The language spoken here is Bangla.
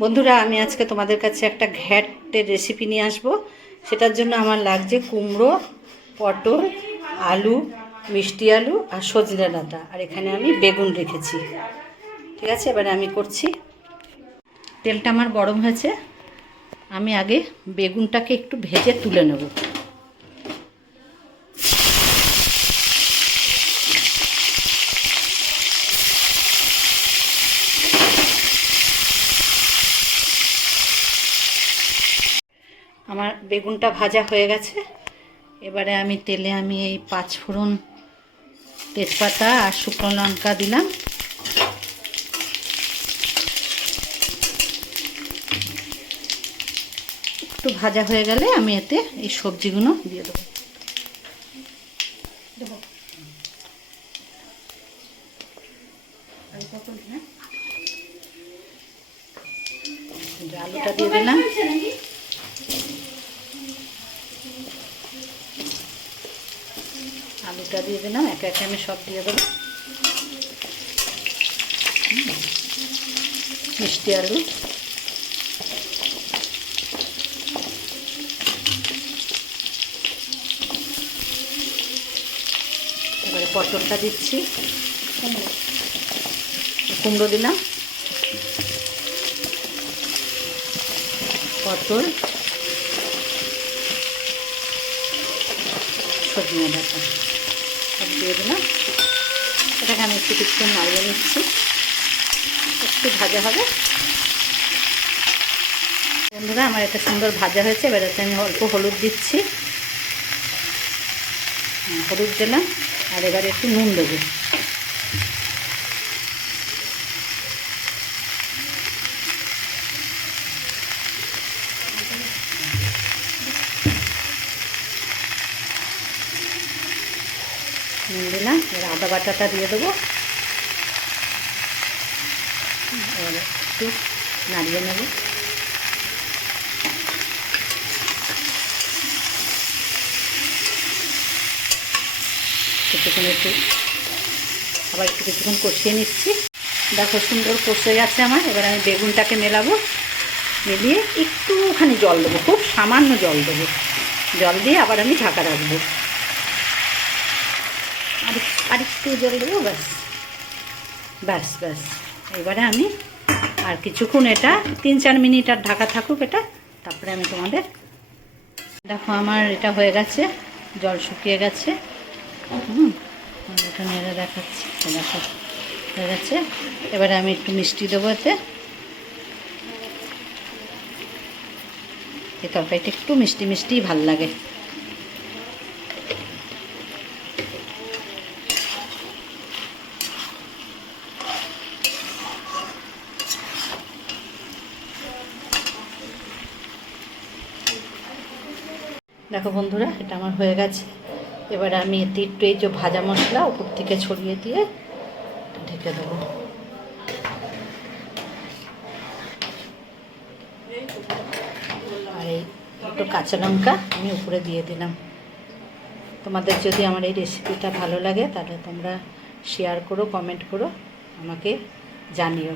বন্ধুরা, আমি আজকে তোমাদের কাছে একটা ঘ্যাটের রেসিপি নিয়ে আসব। সেটার জন্য আমার লাগছে কুমড়ো, পটল, আলু, মিষ্টি আলু আর সজনে ডাঁটা, আর এখানে আমি বেগুন রেখেছি। ঠিক আছে, এবারে আমি করছি। তেলটা আমার গরম হয়েছে, আমি আগে বেগুনটাকে একটু ভেজে তুলে নেব। আমার বেগুনটা ভাজা হয়ে গেছে। এবারে আমি তেলে এই 5 ফোড়ন, তেজপাতা আর শুকনো লঙ্কা দিলাম। একটু ভাজা হয়ে গেলে আমি এতে এই সবজিগুলো দিয়ে দেবো। আলুটা দিয়ে দিলাম। আলুটা দিয়ে দিলাম, একে একে আমি সব দিয়ে দেবো। মিষ্টি আলু, এবারে পটলটা দিচ্ছি, কুমড়ো দিলাম, পটল, সজনে ডাঁটা সব দিয়ে দিলাম। এটাকে আমি একটু কিছুক্ষণ নাড়িয়ে নিচ্ছি, একটু ভাজা হবে। বন্ধুরা, আমার এটা সুন্দর ভাজা হয়েছে। এবার এতে আমি অল্প হলুদ দিচ্ছি, হলুদ দিলাম, আর এবারে একটু নুন দেবো। নুন দিলাম, এবার আদা বাটাটা দিয়ে দেবো। এবার একটু নাড়িয়ে নেব। কিছুক্ষণ আবার কিছুক্ষণ কষিয়ে নিচ্ছি। দেখো, সুন্দর কষে গেছে আমার। এবার আমি বেগুনটাকে মেলাবো, মিলিয়ে একটুখানি জল দেবো, খুব সামান্য জল দেবো। জল দিয়ে আবার আমি ঢাকা রাখবো, আর একটু জল দেবো। ব্যাস ব্যাস ব্যাস এবারে আমি আর কিছুক্ষণ, এটা 3-4 মিনিট আর ঢাকা থাকুক এটা, তারপরে আমি তোমাদের দেখো আমার এটা হয়ে গেছে, জল শুকিয়ে গেছে। এটা নেড়ে দেখাচ্ছি, দেখো হয়ে গেছে। এবারে আমি একটু মিষ্টি দেবো এতে। এই তরকারিটা একটু মিষ্টি মিষ্টিই ভাল লাগে। দেখো বন্ধুরা, এটা আমার হয়ে গেছে। এবারে আমি এতে একটু এই যে ভাজা মশলা উপর থেকে ছড়িয়ে দিয়ে ঢেকে দেবো। আর এই একটু কাঁচা লঙ্কা আমি উপরে দিয়ে দিলাম। তোমাদের যদি আমার এই রেসিপিটা ভালো লাগে, তাহলে তোমরা শেয়ার করো, কমেন্ট করো, আমাকে জানিও।